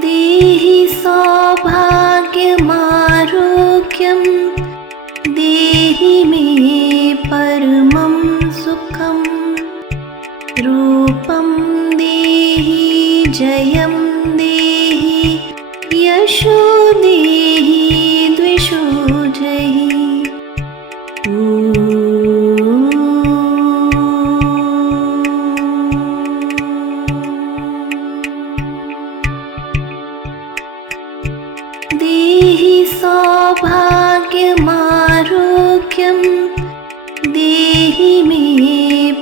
देहि सौभाग्यमारोग्यं देहि मे परमं सुखं रूपं देहि जयं देहि यशो देहि द्विषो जहि। देहि सौभाग्यमारोग्यं देहि मे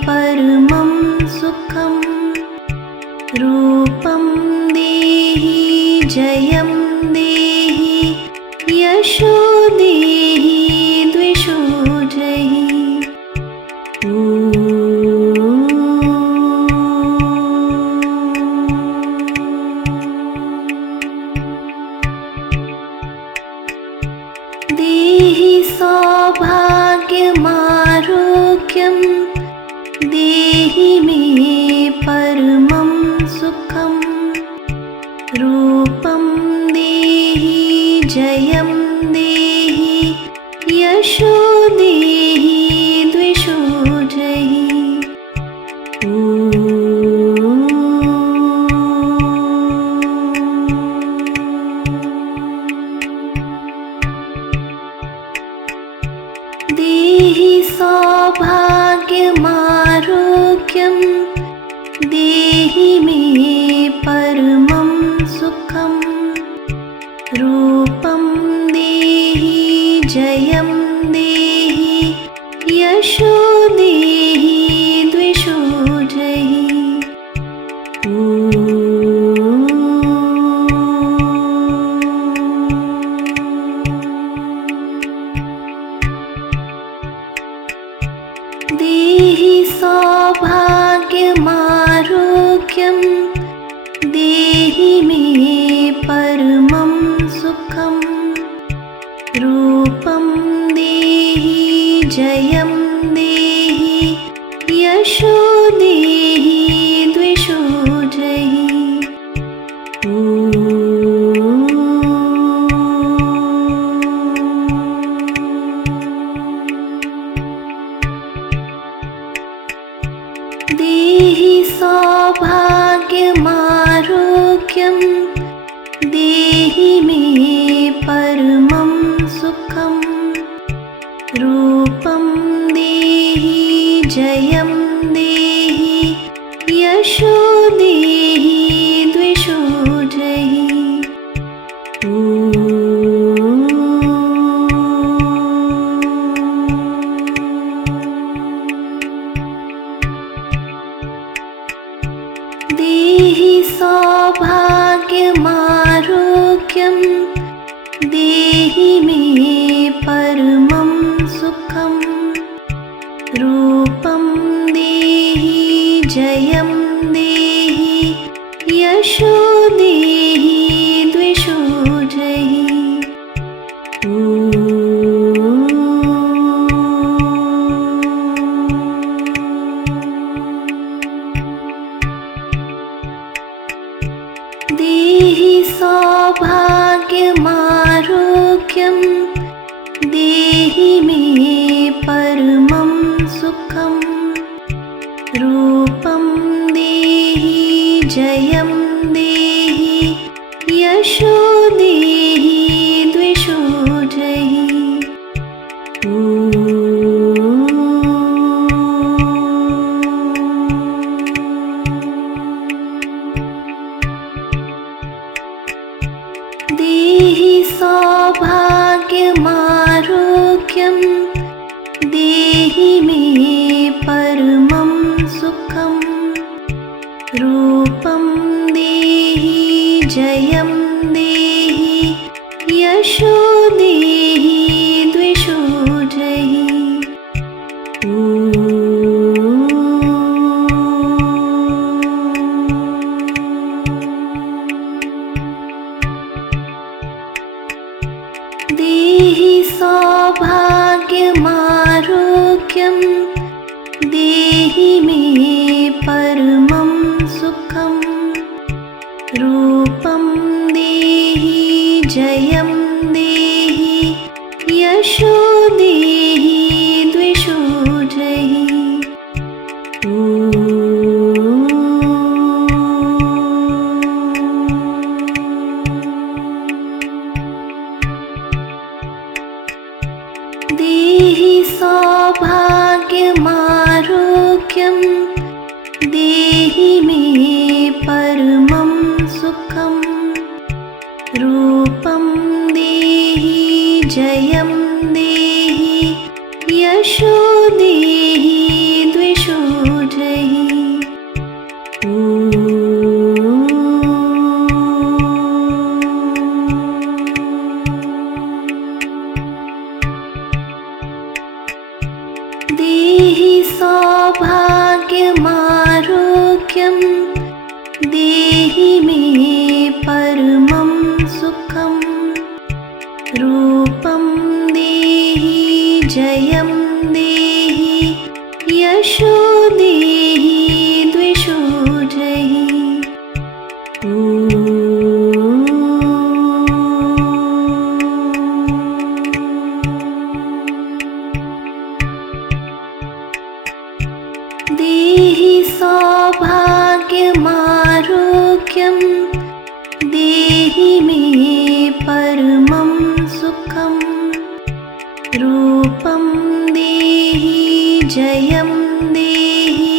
परमं सुखं रूपं देहि जयं देहि यशो देहि द्विषो जहि। देहि सौभाग्यमारोग्यं देहि मे परमं सुखं रूपं देहि जयं देहि यशो देहि द्विषो जहि। देहि सौभाग्यमारोग्यं देहि मे परमं सुखं रूपं देहि जयं देहि यशो देहि द्विषो जहि। देहि सौभाग्यमारोग्यं देहि मे परमं सुखं रूपं देहि जयं देहि यशो देहि द्विषो जहि। देहि सौभाग्यमारोग्यं देहि मे परमं सुखं रूपं देहि जयं देहि यशो देहि द्विषो जहि। देहि सौभाग्यमारोग्यं देहि मे परमं सुखं रूपं देहि जयं देहि यशो देहि द्विषो जहि। देहि सौभाग्यमारोग्यं देहि मे परमं सुखं रूपं देहि जयं देहि यशो देहि द्विषो जहि। देहि सौभाग्यमारोग्यं देहि मे परमं सुखं रूपं देहि जयं देहि यशो देहि द्विषो जहि। देहि सौभाग्यमारोग्यं देहि मे परमं सुखं रूपं देहि जयं देहि यशो देहि द्विषो जहि देहि सौभाग्यमारोग्यं देहि मे परमं सुखं रूपं देहि जयं देहि यशो देहि द्विषो जहि देहि सौभाग्यमारोग्यं देहि मे परमं सुखं रूपं देहि जयं देहि यशो देहि द्विषो जहि देहि सौभाग्यमारोग्यं देहि मे परमं सुखं रूपं देहि जयं देहि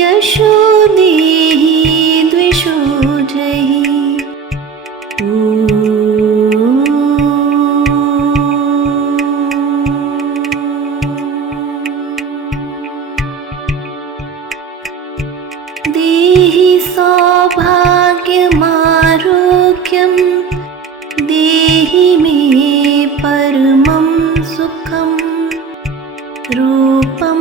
यशो देहि द्विषो जहि देहि सौभाग्यमारोग्यं देहि मे परमं सुखं रूपं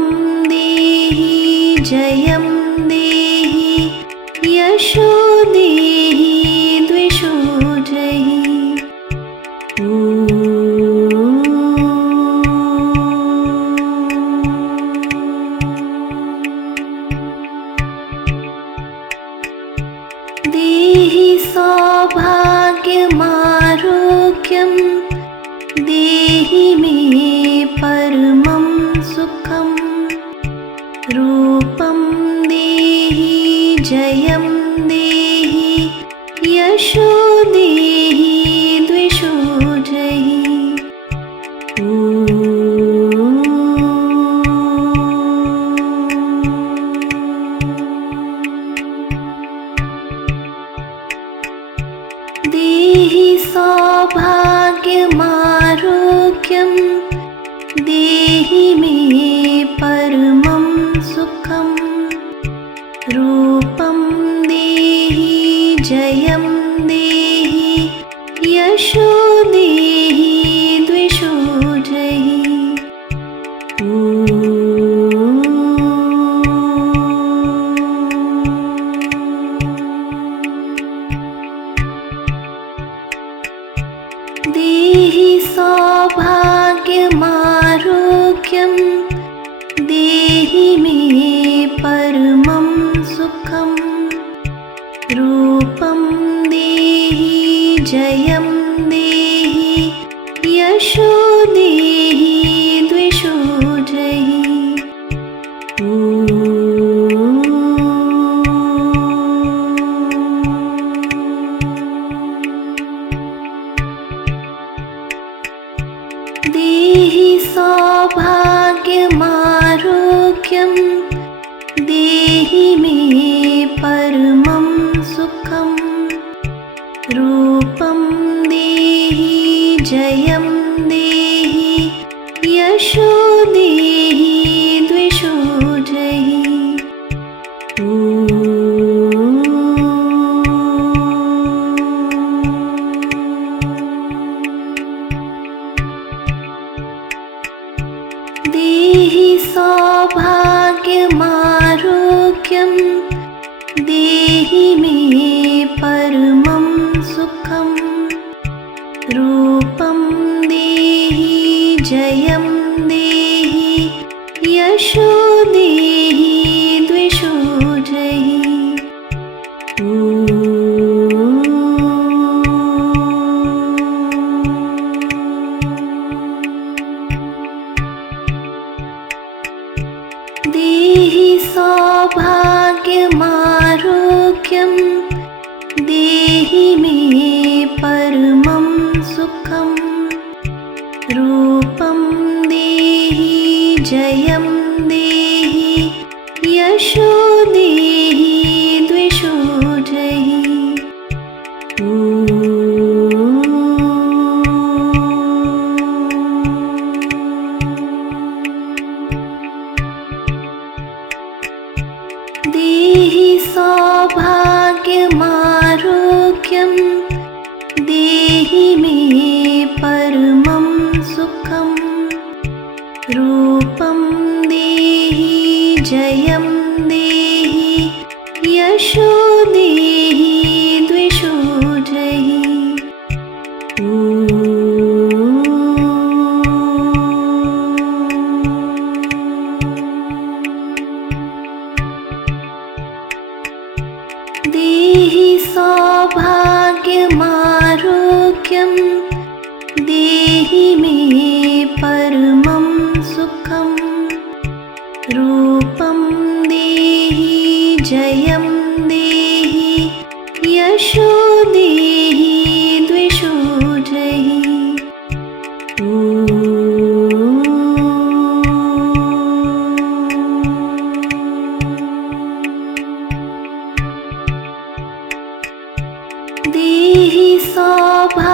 देहि जयं देहि यशो देहि द्विषो जहि देहि सौभाग्यमारोग्यं देहि मे परमं सुखं रूपं देहि जयं देहि यशो देहि द्विषो जहि देहि सौभाग्यमारोग्यं देहि मे परमं सुखं रूपं देहि जयं देहि यशो देहि द्विषो जहि देहि सौभाग्यमारोग्यं देहि मे परमं सुखं रूपं देहि जयं देहि यशो देहि द्विषो जहि देहि सौभाग्यमारोग्यं देहि मे परमं सुखं रूपं देहि जयं देहि यशो देहि द्विषो जहि देहि सौभाग्यमारोग्यं देहि मे परमं सुखं रूपं जयं देहि यशो देहि द्विषो जहि। देहि सौभाग्यमारोग्यं देहि मे परमं सुखं। रूपं देहि जयं देहि यशो देहि द्विषो जहि। देहि सौभाग्यमारोग्यं देहि मे परमं सुखं। रूपं देहि जयं देहि यशो देहि द्विषो जहि। देहि सौभाग्यमारोग्यं देहि मे परमं सुखं। रूपं देहि जयं देहि यशो देहि द्विषो जहि। देहि सौभाग्यमारोग्यं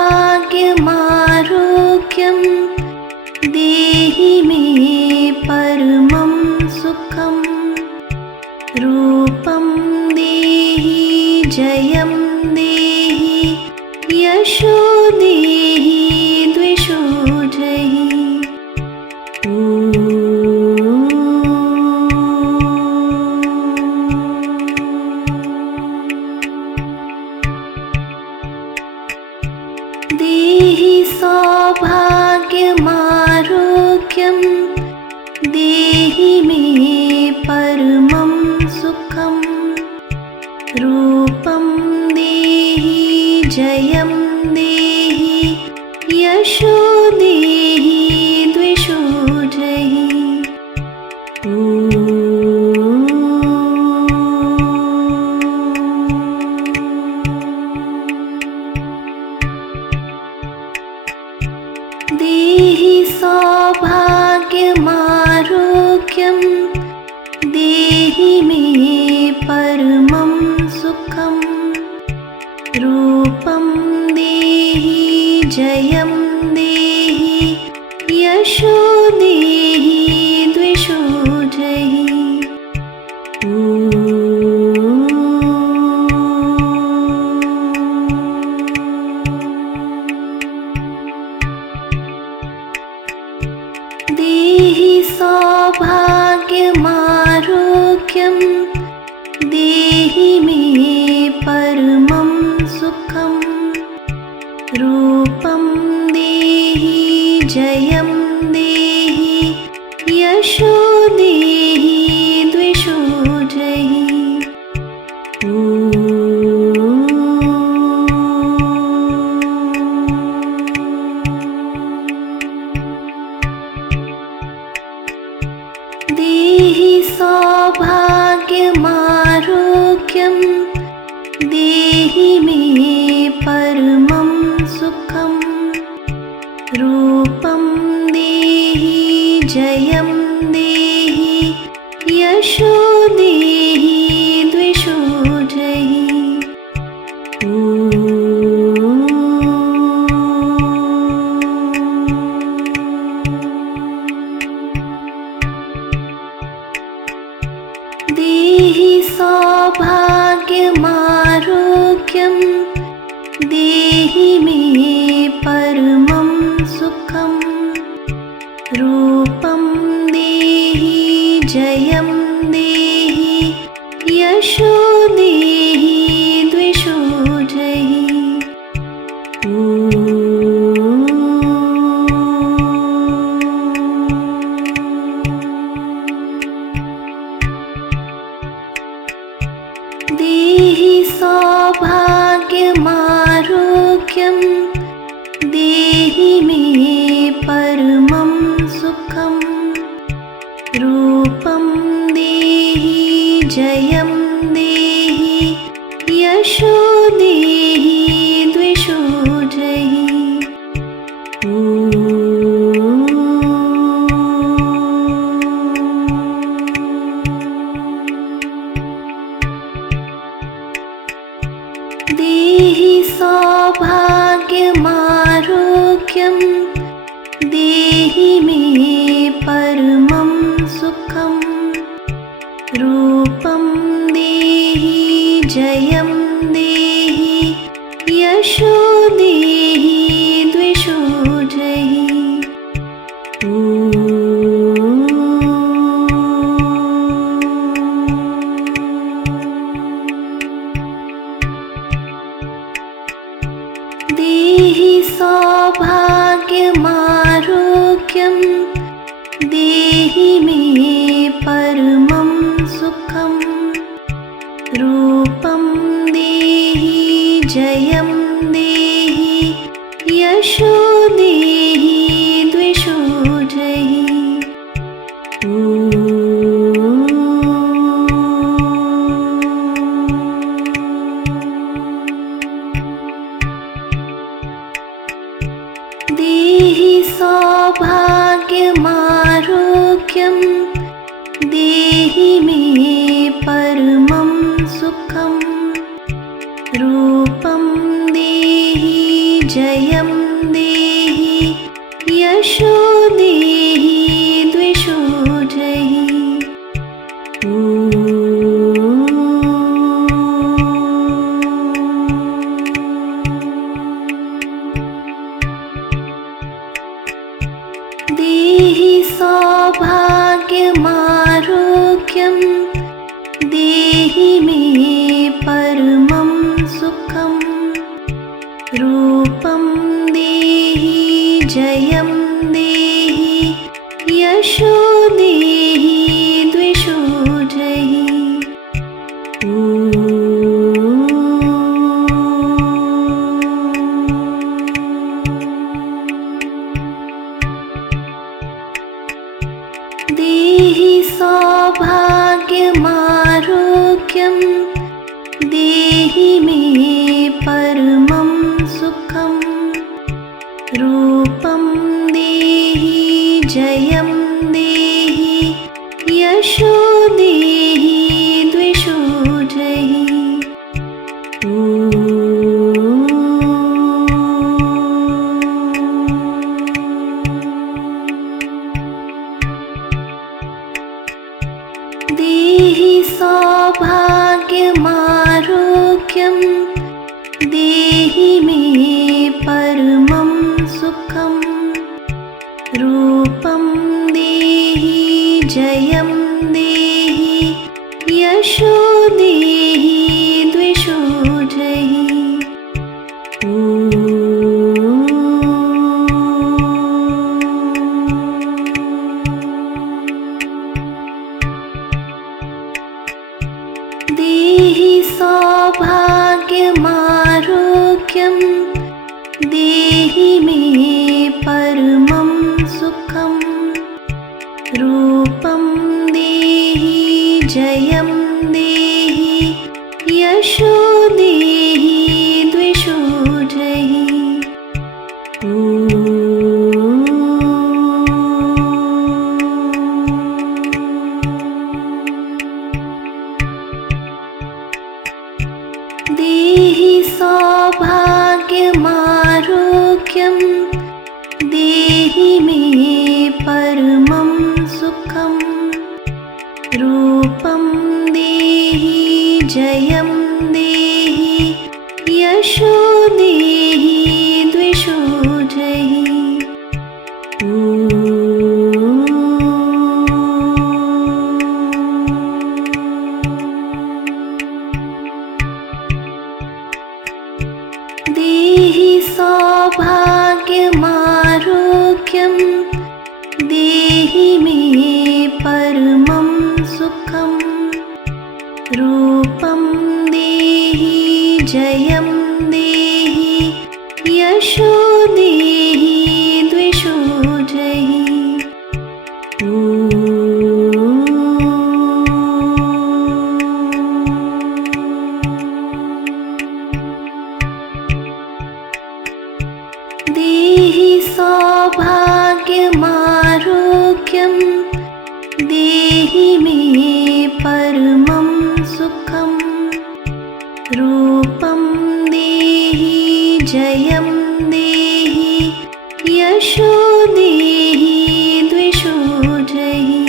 देहि मे परमं सुखं। रूपं देहि जयं देहि यशो देहि द्विषो जहि। देहि सौभाग्यमारोग्यं देहि मे परमं सुखं। रूपं देहि जयं देहि यशो देहि द्विषो जहि। देहि सौभाग्यमारोग्यं देहि मे परमं सुखं। रूपं देहि जयं देहि यशो देहि द्विषो जहि। देहि सौभाग्यमारोग्यं देहि मे परमं सुखं। रूपं देहि जयं देहि यशो देहि द्विषो जहि। देहि सौभाग्यमारोग्यं देहि मे परमं सुखं। रूपं देहि जयं देहि यशो देहि द्विषो जहि। देहि सौभाग्यमारोग्यं देहि मे परमं सुखं। रूपं देहि जयं देहि यशो देहि द्विषो जहि। यशो देहि द्विषो जहि। देहि सौभाग्यमारोग्यं देहि मे परमं सुखं। रूपं देहि जयं देहि यशो देहि द्विषो जहि। देहि सौभाग्यमारोग्यं देहि मे परमं सुखं। रूपं देहि जयं देहि यशो देहि द्विषो जहि। देहि सौभाग्यमारोग्यं देहि मे परमं सुखं। रूपं देहि जयं देहि यशो देहि द्विषो जहि। देहि सौभाग्यमारोग्यं देहि मे परमं सुखं। रूपं देहि जयं देहि यशो देहि द्विषो जहि। देहि सौभाग्यमारोग्यं देहि मे परमं सुखं। रूपं देहि जयं देहि यशो देहि द्विषो जहि। देहि सौभाग्यमारोग्यं देहि मे परमं सुखं। रूपं देहि जयं देहि यशो देहि द्विषो जहि। देहि सौभाग्यमारोग्यं देहि मे परमं सुखं। रूपं देहि जयं देहि यशो देहि द्विषो जहि। देहि सौभाग्यमारोग्यं देहि मे परमं सुखं। रूपं देहि जयं देहि यशो देहि द्विषो जहि। देहि सौभाग्यमारोग्यं देहि मे परमं सुखं। रूपं देहि जयं देहि यशो देहि द्विषो जहि।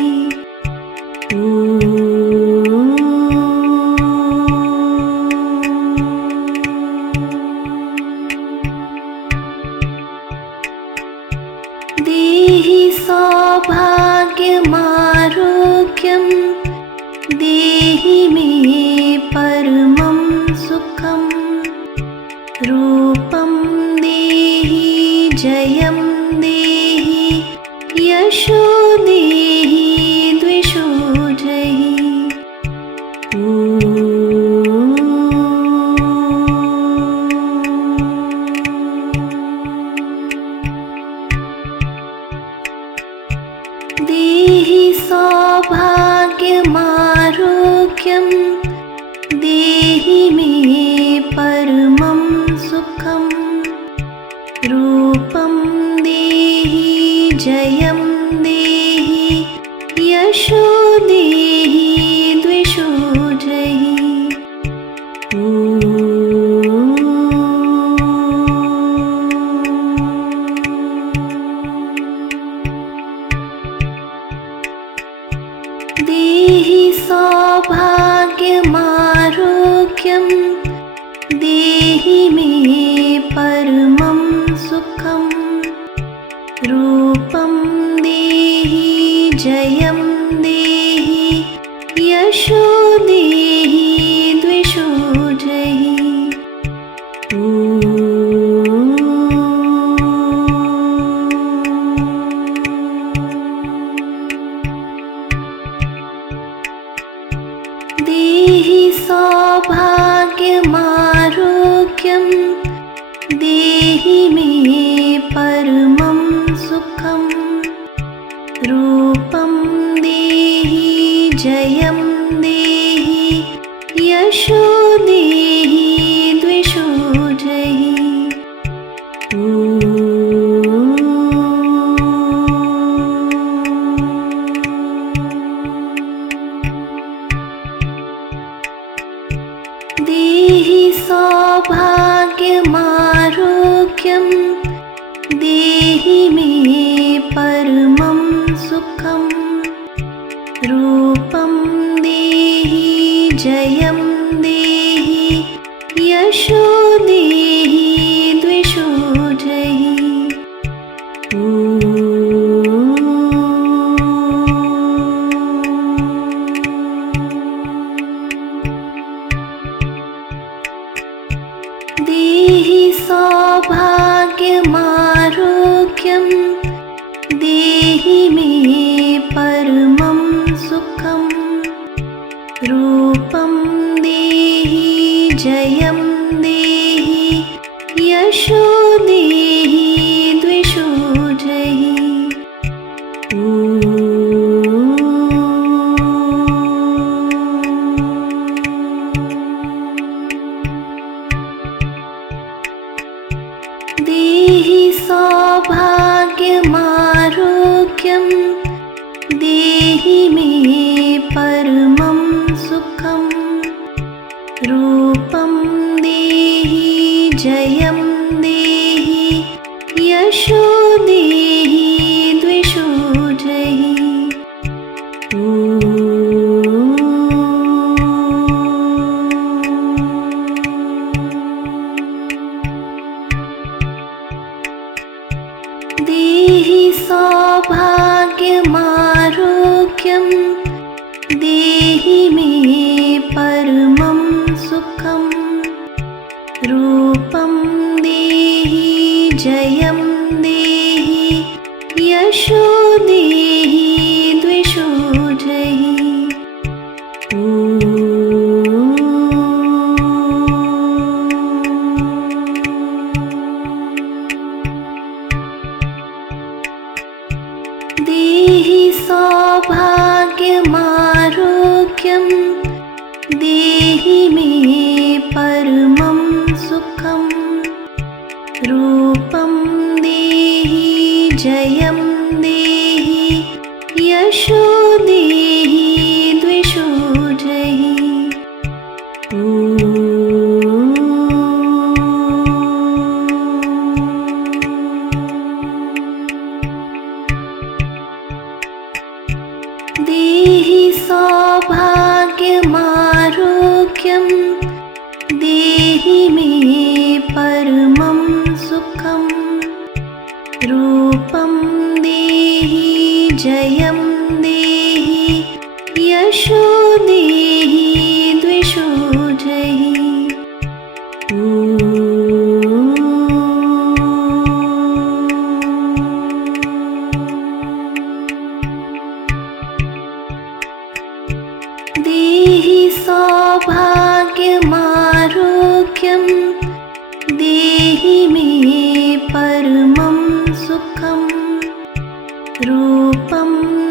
देहि सौभाग्यमारोग्यं देहि मे परमं सुखं रूपं देहि जयं देहि यशो देहि द्विषो जहि देहि सौभाग्यमारोग्यं देहि मे परमं सुखं रूपं देहि जयं देहि यशो देहि द्विषो जहि देहि सौभाग्यमारोग्यं देहि मे परमं सुखं रूपं देहि जयं देहि यशो देहि द्विषो जहि देहि सौभाग्यमारोग्यं देहि मे परमं सुखं रूपं देहि जयं देहि यशो देहि द्विषो जहि देहि सौभाग्यमारोग्यं देहि मे परमं सुखं रूपं देहि जयं देहि यशो देहि द्विषो जहि देहि सौभाग्यमारोग्यं देहि मे परमं सुखं रूपं देहि जयं देहि यशो देहि द्विषो जहि देहि सौभाग्यमारोग्यं देहि मे परमं सुखं रूपं देहि जयं देहि यशो देहि द्विषो जहि देहि सौभाग्यमारोग्यं देहि मे परमं सुखं रूपं देहि जयं देहि यशो देहि द्विषो जहि देहि सौभाग्यमारोग्यं देहि मे परमं सुखं रूपं देहि जयं देहि यशो देहि द्विषो जहि देहि सौभाग्यमारोग्यं देहि मे परमं सुखं रूपं देहि जयं देहि यशो देहि द्विषो जहि। देहि सौभाग्यमारोग्यं देहि मे परमं सुखं। रूपं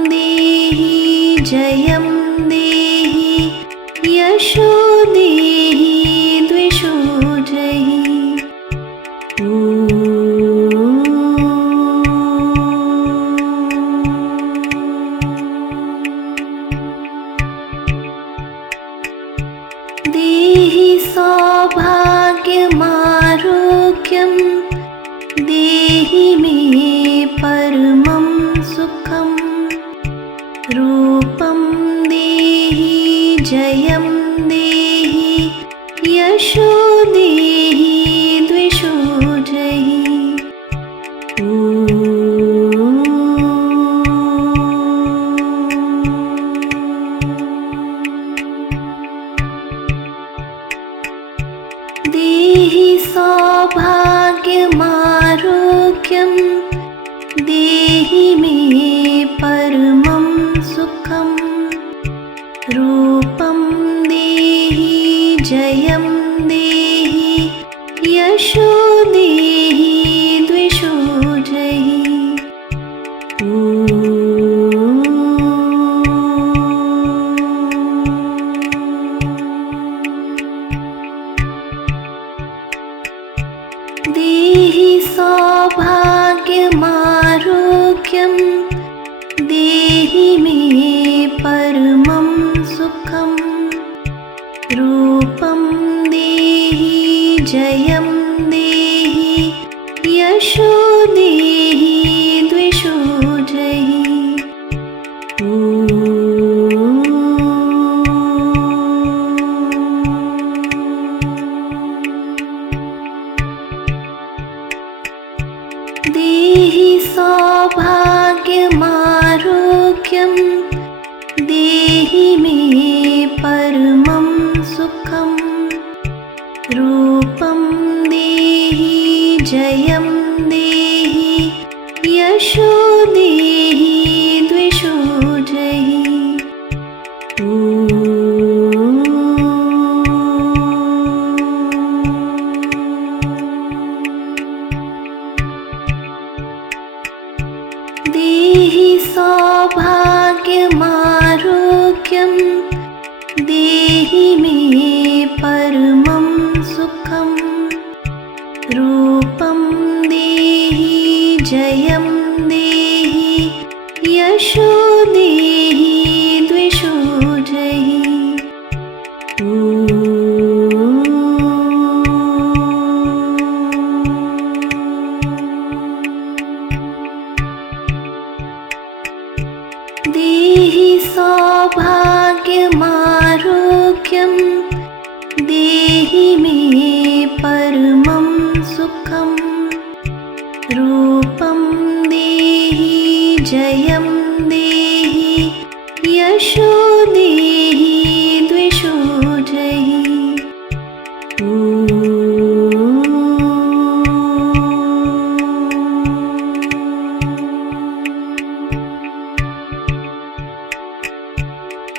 देहि जयं देहि यशो देहि द्विषो जहि। देहि सौभाग्यमारोग्यं देहि मे परमं सुखं। रूपं देहि जयं देहि यशो देहि द्विषो जहि। देहि सौभाग्यमारोग्यं देहि मे परमं सुखं। रूपं देहि जयं देहि यशो देहि द्विषो जहि। देहि सौभाग्यमारोग्यं देहि मे परमं सुखं। रूपं देहि जयं देहि यशो देहि द्विषो जहि। देहि सौभाग्यमारोग्यं देहि मे परमं सुखं। रूपं देहि जयं देहि यशो देहि द्विषो जहि। देहि सौभाग्यमारोग्यं देहि मे परमं सुखं। रूपं देहि जयं देहि यशो देहि द्विषो जहि। देहि सौभाग्यमारोग्यं देहि मे परमं सुखं। रूपं देहि जयं देहि यशो देहि द्विषो जहि।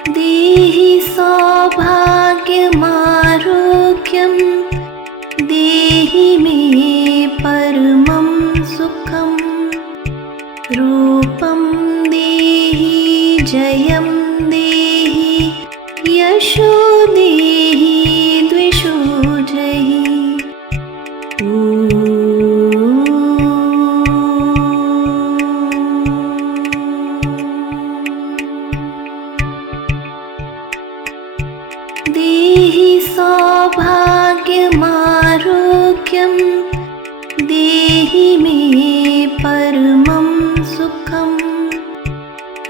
देहि सौभाग्यमारोग्यं देहि मे परमं सुखं। रूपं देहि जयं देहि यशो देहि द्विषो जहि। देहि सौभाग्यमारोग्यं देहि मे परमं सुखं।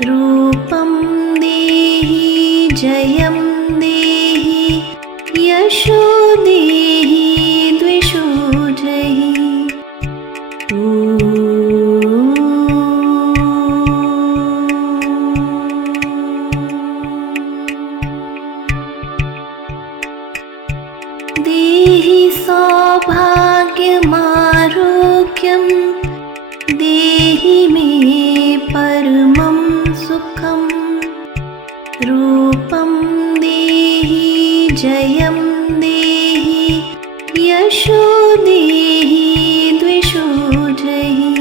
रूपं देहि जयं देहि सौभाग्यं देहि मे परमं सुखं रूपं देहि जयं देहि यशो देहि द्विषो जहि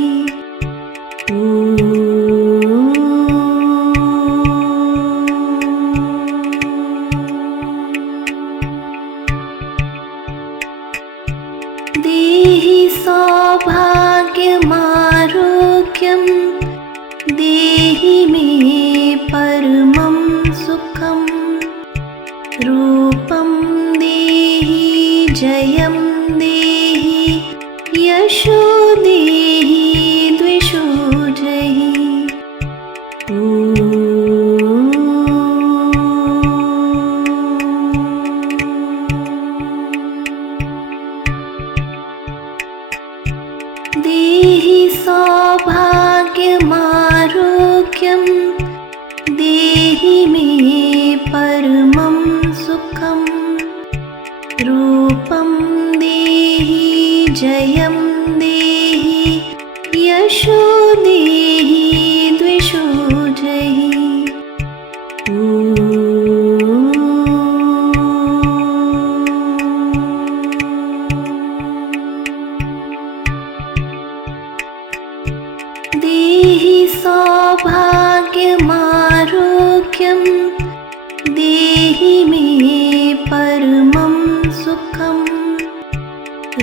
देहि सौभाग्यमारोग्यं देहि मे परमं सुखं रूपं देहि जयं देहि यशो देहि द्विषो जहि देहि सौभाग्यमारोग्यं देहि मे परमं सुखं रूपं देहि जयं देहि यशो देहि द्विषो जहि देहि सौभाग्यमारोग्यं देहि मे परमं सुखं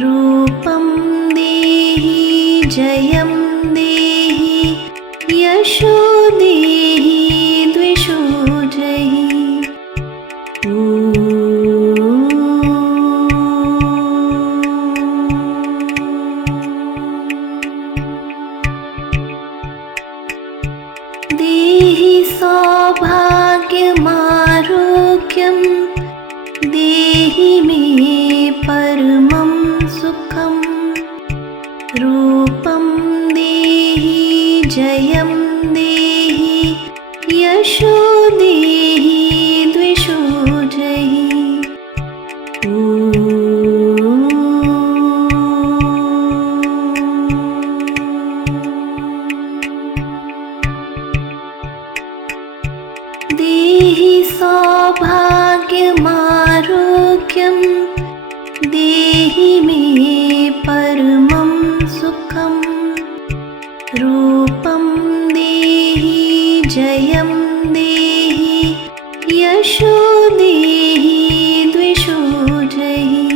रूपं देहि जयं देहि यशो देहि द्विषो जहि देहि सौभाग्यमारोग्यं देहि मे परमं सुखं रूपं देहि जयं देहि यशो देहि द्विषो जहि देहि सौभाग्यमारोग्यं देहि मे परमं सुखं रूपं देहि जयं देहि यशो देहि द्विषो जहि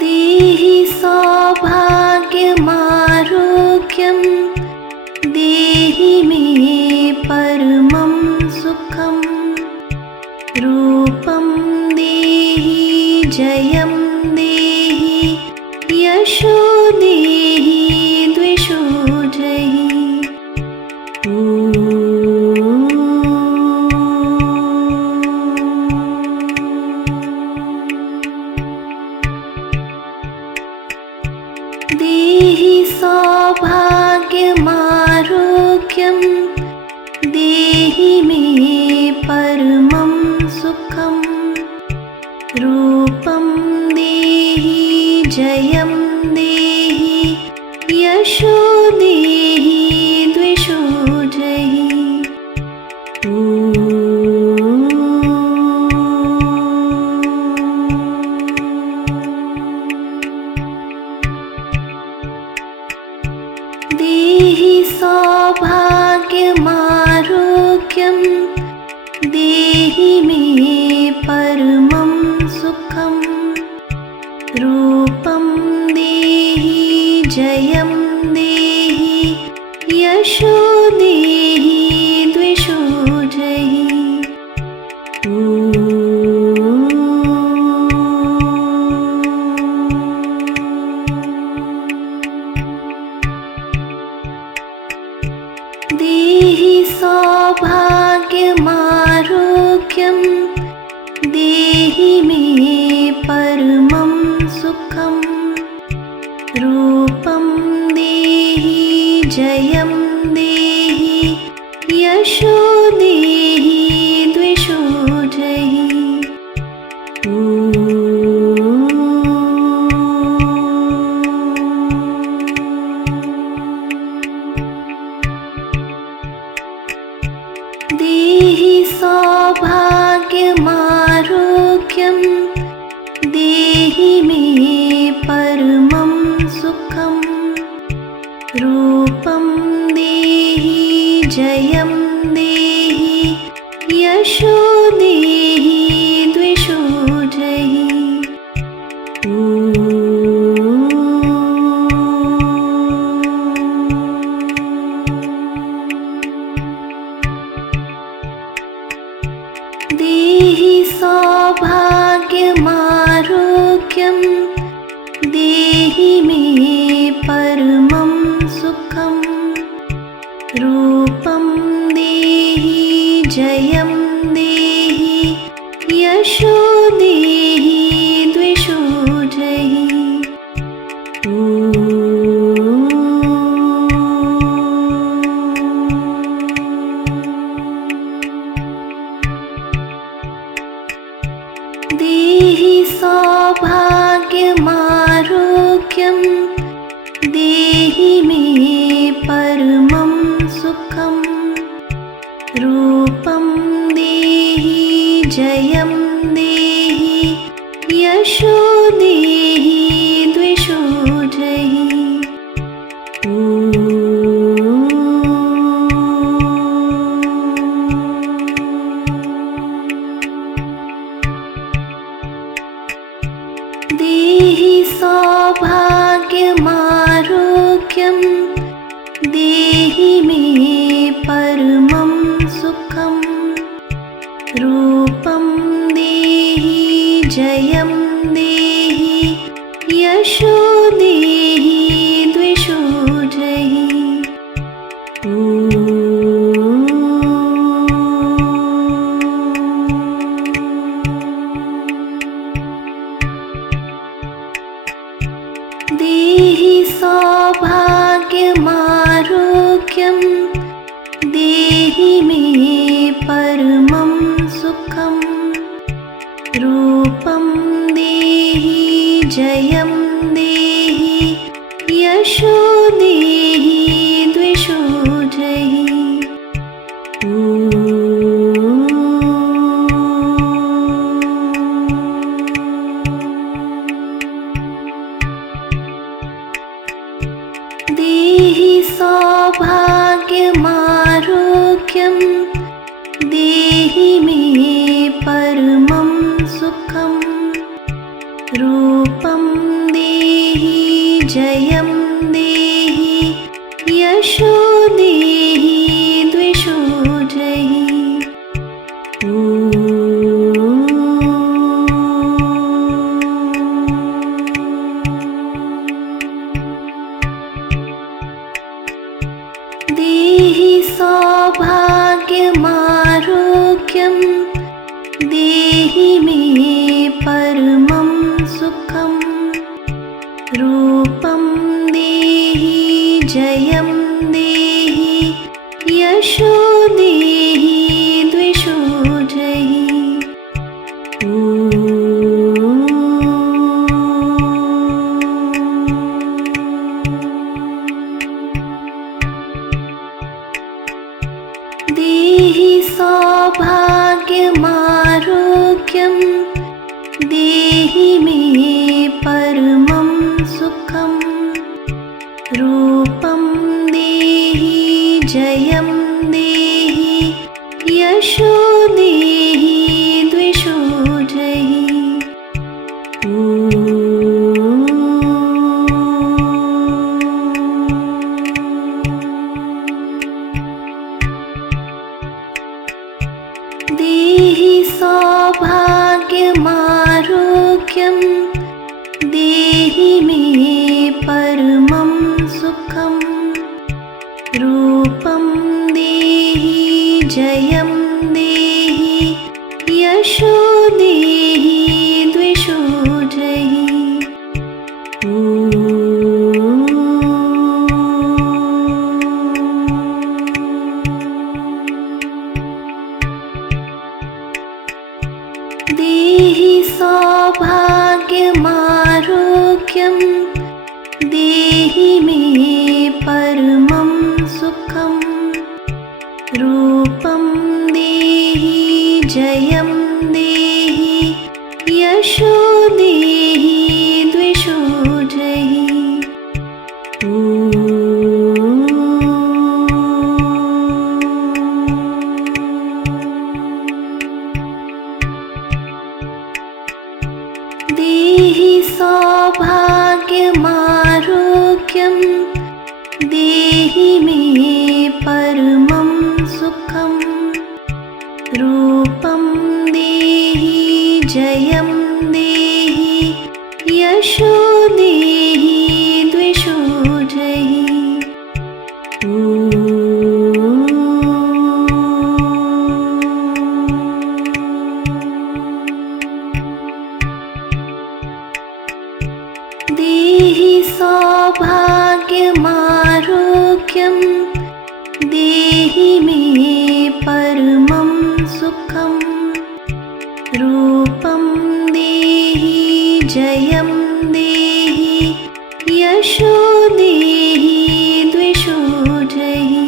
देहि सौभाग्यमारोग्यं देहि मे परमं सुखं रूपं देहि जयं देहि यशो देहि द्विषो जहि देहि सौभाग्यमारोग्यं देहि मे परमं सुखं रूपं देहि जयं देहि यशो देहि द्विषो जहि देहि सौभाग्यमारोग्यं देहि मे परमं सुखं रूपं देहि जयं देहि यशो देहि द्विषो जहि देहि सौभाग्यमारोग्यं देहि मे परमं सुखं रूपं देहि जयं देहि यशो देहि द्विषो जहि। देहि सौभाग्यमारोग्यं देहि मे परमं सुखं। रूपं देहि जयं देहि यशो देहि द्विषो जहि। देहि सौभाग्यमारोग्यं देहि मे परमं सुखं। रूपं देहि जयं देहि यशो देहि द्विषो जहि। देहि सौभाग्यमारोग्यं देहि मे परमं सुखं। रूपं देहि जयं देहि यशो देहि द्विषो जहि। देहि सौभाग्यमारोग्यं देहि मे परमं सुखं। रूपं देहि जयं देहि यशो देहि द्विषो जहि। देहि सौभाग्यमारोग्यं देहि मे परमं सुखं। रूपं देहि जयं देहि यशो देहि द्विषो जहि। देहि सौभाग्यमारोग्यं देहि मे परमं सुखं। रूपं देहि जयं देहि यशो देहि द्विषो जहि। देहि सौभाग्यमारोग्यं देहि मे परमं सुखं। रूपं देहि जयं देहि यशो देहि द्विषो जहि। देहि सौभाग्यमारोग्यं देहि मे परमं सुखं। रूपं देहि जयं देहि यशो देहि द्विषो जहि। देहि सौभाग्यमारोग्यं देहि मे परमं सुखं। रूपं देहि जयं देहि यशो देहि द्विषो जहि। सौभाग्यमारोग्यं देहि मे परमं सुखं रूपं देहि जयं देहि यशो देहि द्विषो जहि देहि सौभाग्यमारोग्यं देहि मे परमं सुखं रूपं देहि जयं देहि यशो देहि द्विषो जहि देहि सौभाग्यमारोग्यं देहि मे परमं सुखं रूपं देहि जयं देहि यशो देहि द्विषो जहि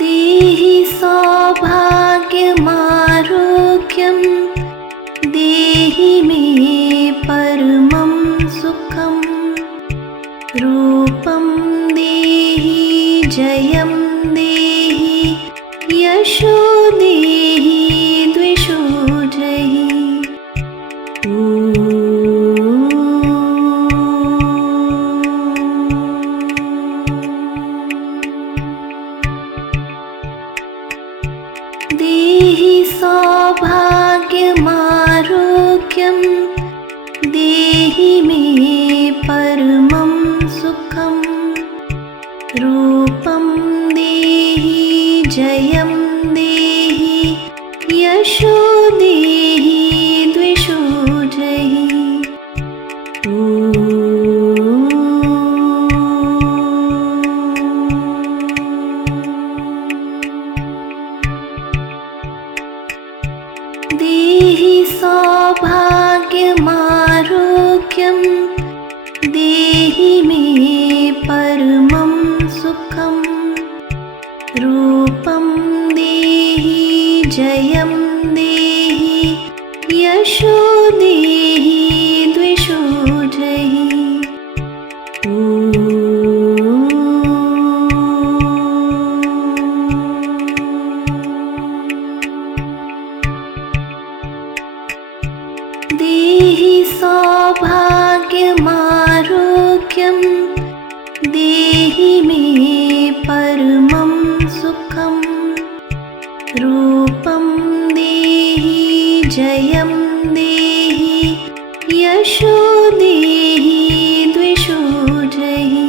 देहि सौभाग्यमारोग्यं देहि मे परमं सुखं रूपं देहि जयं देहि यशो देहि द्विषो जहि देहि सौभाग्यमारोग्यं देहि मे परमं सुखं रूपं देहि जयं देहि यशो देहि द्विषो जहि देहि सौभाग्यमारोग्यं देहि मे परमं सुखं रूपं देहि जयं देहि यशो देहि द्विषो जहि देहि सौभाग्यमारोग्यं देहि मे परमं सुखं रूपं देहि जयं देहि यशो देहि द्विषो जहि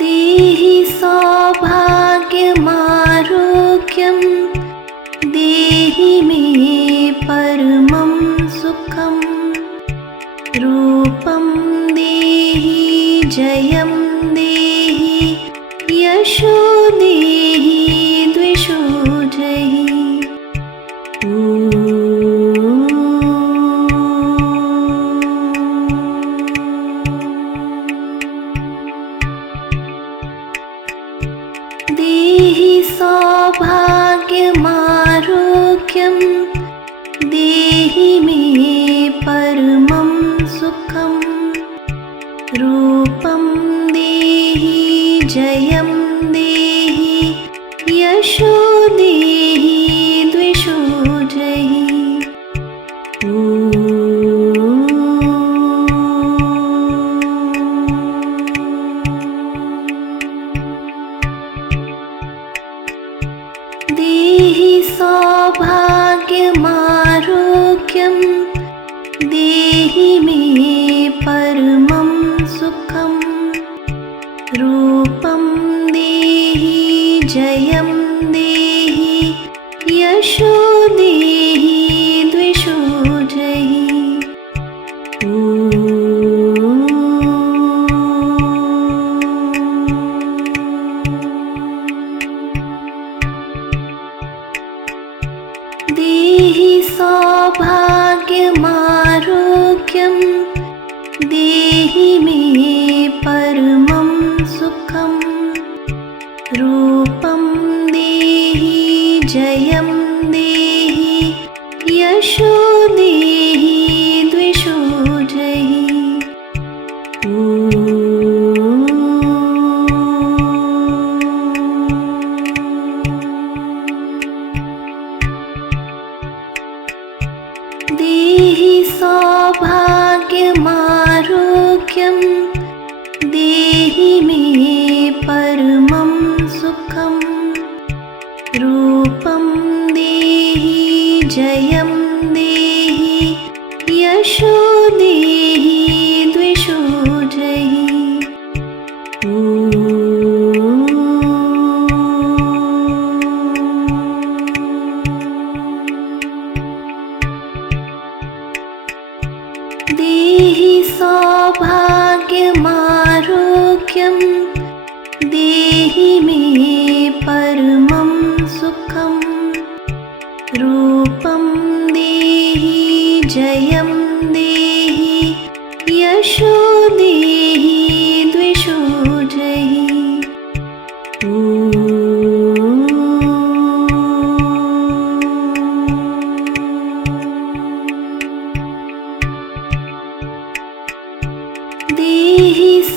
देहि सौभाग्यमारोग्यं देहि मे परमं सुखं रूपं देहि जयं देहि यशो देहि द्विषो जहि देहि सौभाग्यमारोग्यं देहि मे परमं सुखं रूपं देहि जयं देहि यशो देहि द्विषो जहि देहि सौभाग्यमारोग्यं देहि मे परमं सुखं रूपं देहि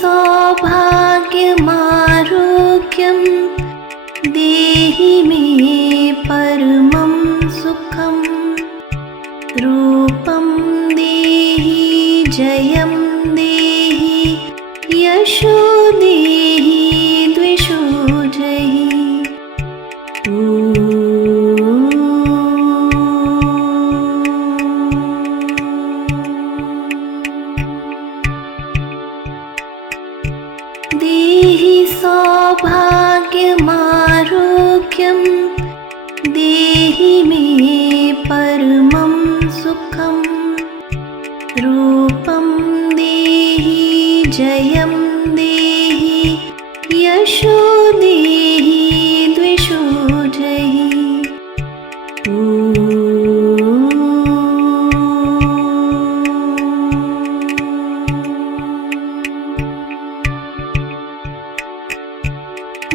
सौभाग्यमारोग्यं देहि मे परमं सुखं रूपं देहि जयं देहि यशो देहि द्विषो जहि देहि सौभाग्यमारोग्यं देहि मे परमं सुखं रूपं देहि जयं देहि यशो देहि द्विषो जहि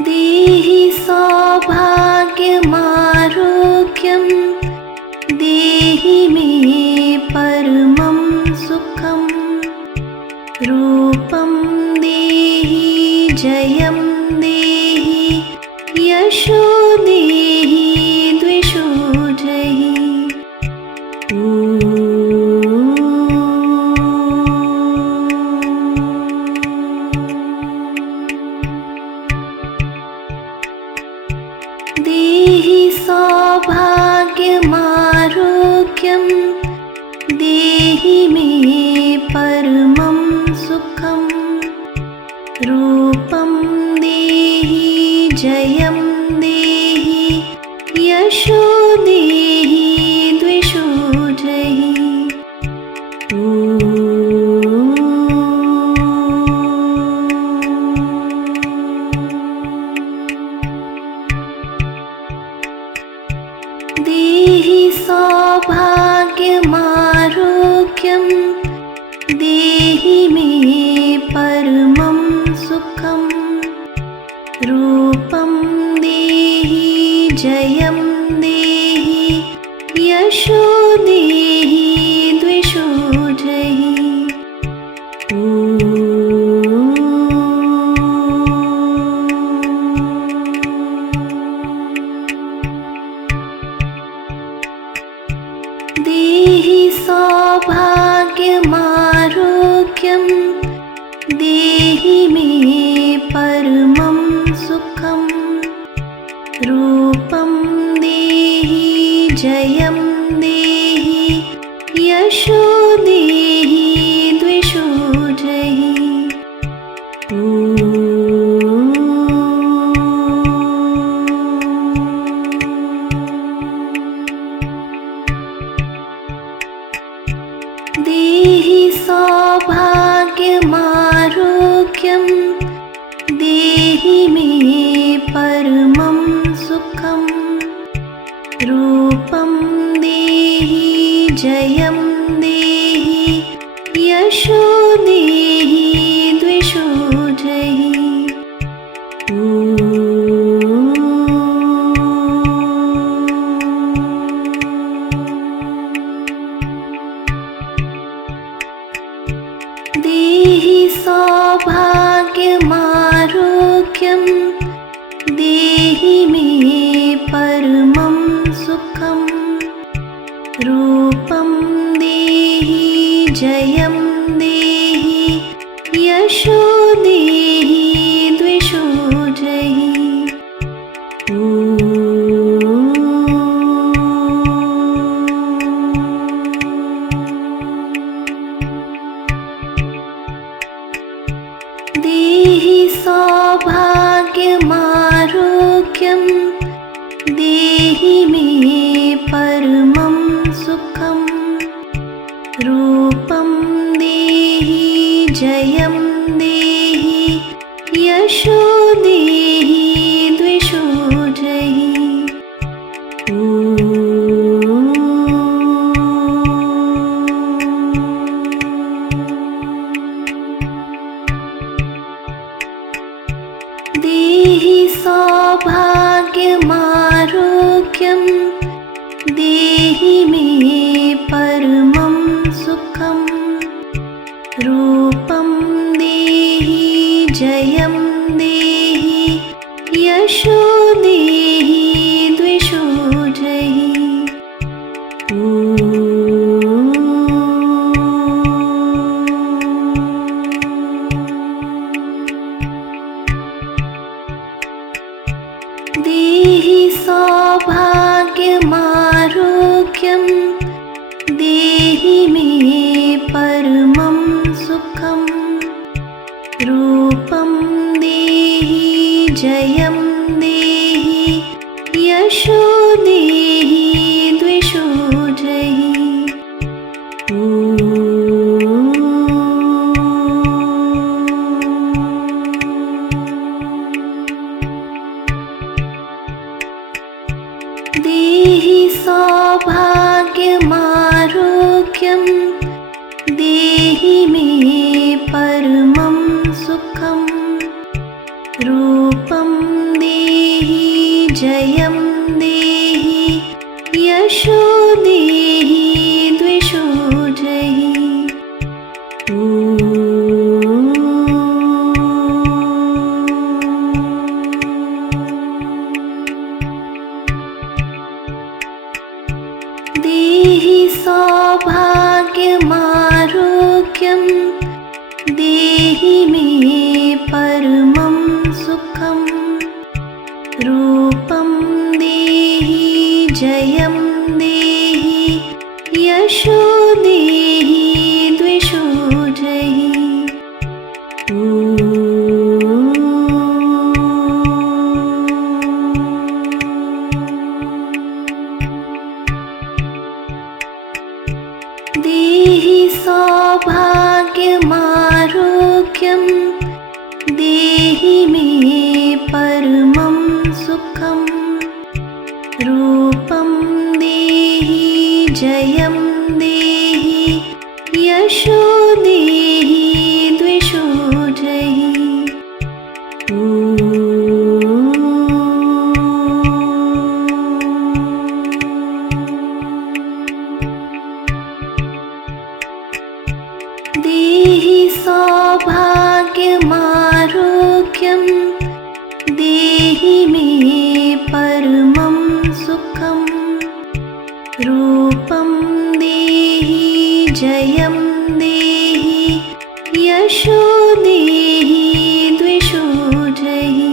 देहि सौभाग्यमारोग्यं देहि मे परमं सुखं रूपं देहि जयं देहि यशो देहि द्विषो जहि देहि सौभाग्यमारोग्यं देहि मे परमं सुखं रूपं देहि जयं देहि यशो देहि द्विषो जहि देहि सौभाग्यमारोग्यं देहि मे परमं सुखं रूपं देहि जयं देहि यशो देहि द्विषो जहि देहि सौभाग्यमारोग्यं देहि मे परमं सुखं रूपं देहि जयं देहि यशो देहि द्विषो जहि देहि सौभाग्यमारोग्यं देहि मे परमं सुखं रूपं देहि जयं देहि यशो देहि द्विषो जहि देहि सौभाग्यमारोग्यं देहि मे परमं सुखं रूपं देहि जयं देहि यशो देहि द्विषो जहि देहि सौभाग्यमारोग्यं देहि मे परमं सुखं रूपं देहि जयं देहि यशो देहि द्विषो जहि देहि सौभाग्यमारोग्यं देहि मे परमं सुखं रूपं देहि जयं देहि यशो देहि द्विषो जहि। देहि सौभाग्यमारोग्यं देहि मे परमं सुखं। रूपं देहि जयं देहि यशो देहि द्विषो जहि। देहि सौभाग्यमारोग्यं देहि मे परमं सुखं। रूपं देहि जयं देहि यशो देहि द्विषो जहि। देहि सौभाग्यमारोग्यं देहि मे परमं सुखं। रूपं देहि जयं देहि यशो देहि द्विषो जहि। देहि सौभाग्यमारोग्यं देहि मे परमं सुखं। रूपं देहि जयं देहि यशो देहि द्विषो जहि। देहि सौभाग्यमारोग्यं देहि मे परमं सुखं। रूपं देहि जयं देहि यशो देहि द्विषो जहि।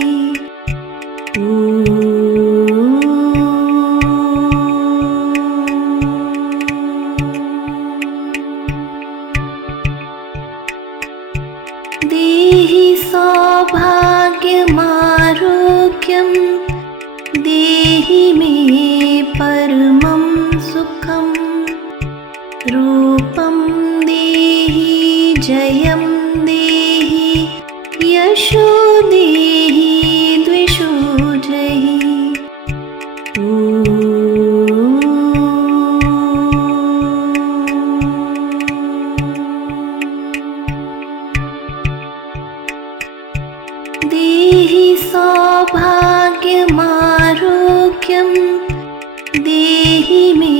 देहि सौभाग्यमारोग्यं देहि मे परमं सुखं। रूपं देहि जयं देहि यशो देहि द्विषो जहि। देहि सौभाग्यमारोग्यं देहि मे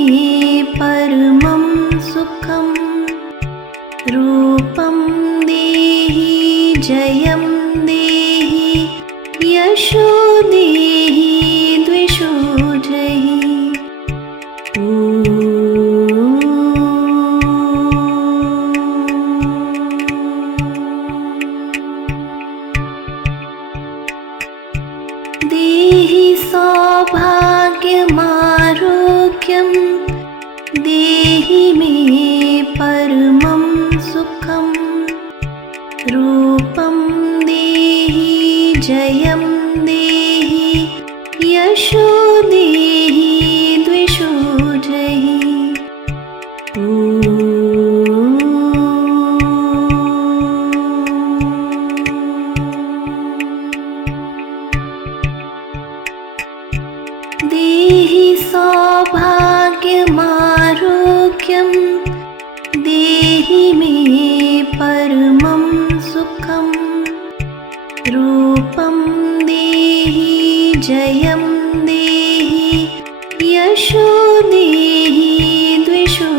परमं सुखं। रूपं देहि जयं देहि यशो देहि द्विषो जहि। देहि सौभाग्यमारोग्यं देहि मे परमं सुखं। रूपं देहि जयं देहि यशो देहि द्विषो जहि। देहि सौभाग्यमारोग्यं देहि मे परमं सुखं। रूपं देहि जयं देहि यशो देहि द्विषो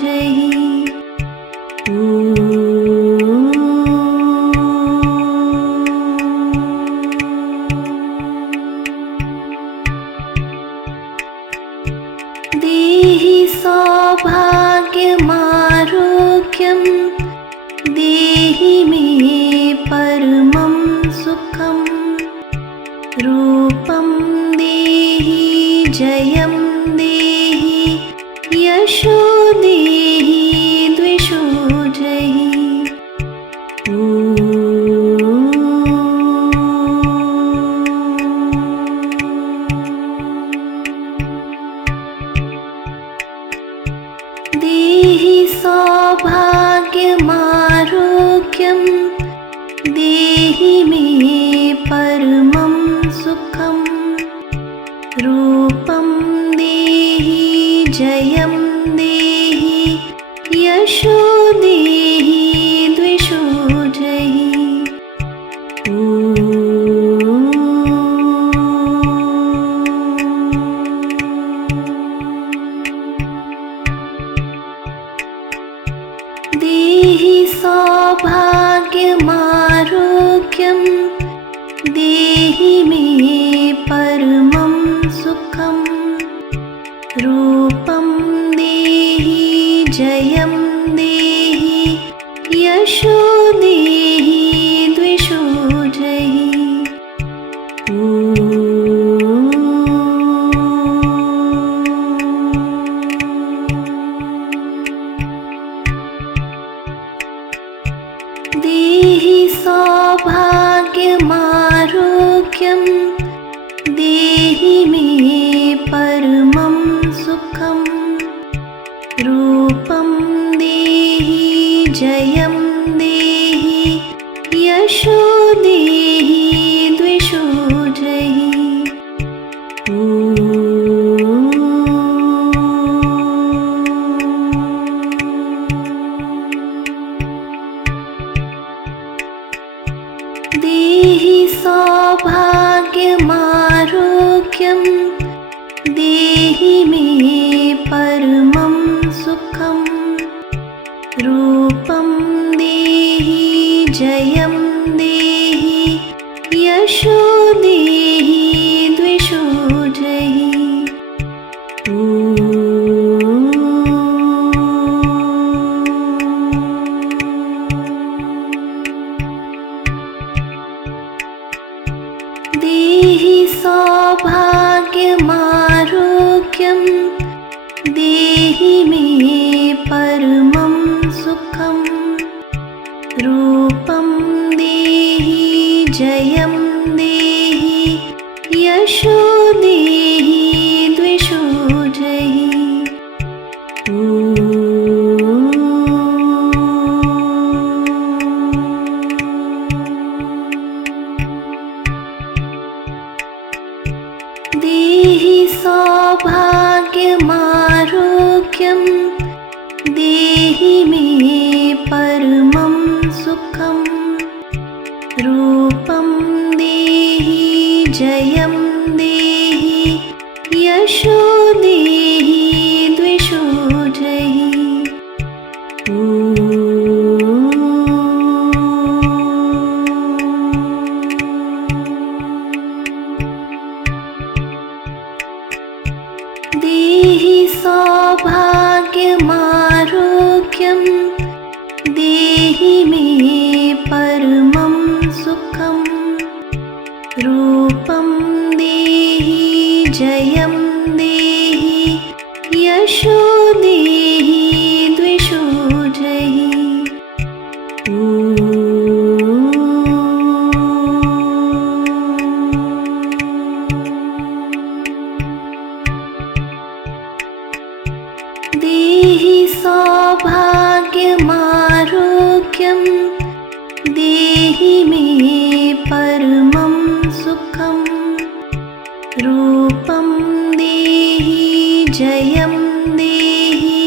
जहि। जयं देहि यशो देहि द्विषो जहि। देहि सौभाग्यमारोग्यं देहि मे परमं सुखं। रूपं देहि जयं देहि यशो देहि द्विषो जहि। देहि सौभाग्यमारोग्यं देहि मे परमं सुखं। रूपं देहि जयं देहि यशो देहि द्विषो जहि। देहि सौभाग्यमारोग्यं देहि मे परमं सुखं। रूपं देहि जयं देहि यशो देहि द्विषो जहि। देहि सौभाग्यमारोग्यं देहि मे परमं सुखं। रूपं देहि जयं देहि यशो देहि द्विषो जहि। देहि सौभाग्यमारोग्यं देहि मे परमं सुखं। रूपं देहि जयं देहि यशो देहि द्विषो जहि। देहि सौभाग्यमारोग्यं देहि मे परमं सुखं। रूपं देहि जयं देहि यशो देहि द्विषो जहि। देहि सौभाग्यमारोग्यं देहि मे परमं सुखं। रूपं देहि जयं देहि यशो देहि द्विषो जहि। देहि सौभाग्यमारोग्यं देहि मे परमं सुखं। रूपं देहि जयं देहि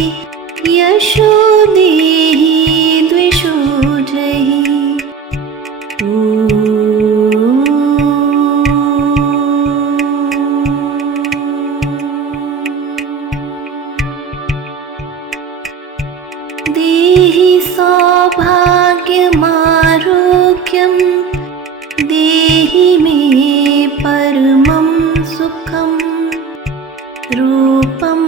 यशो देहि द्विषो जहि। देहि सौभाग्यमारोग्यं देहि मे परमं सुखं। रूपं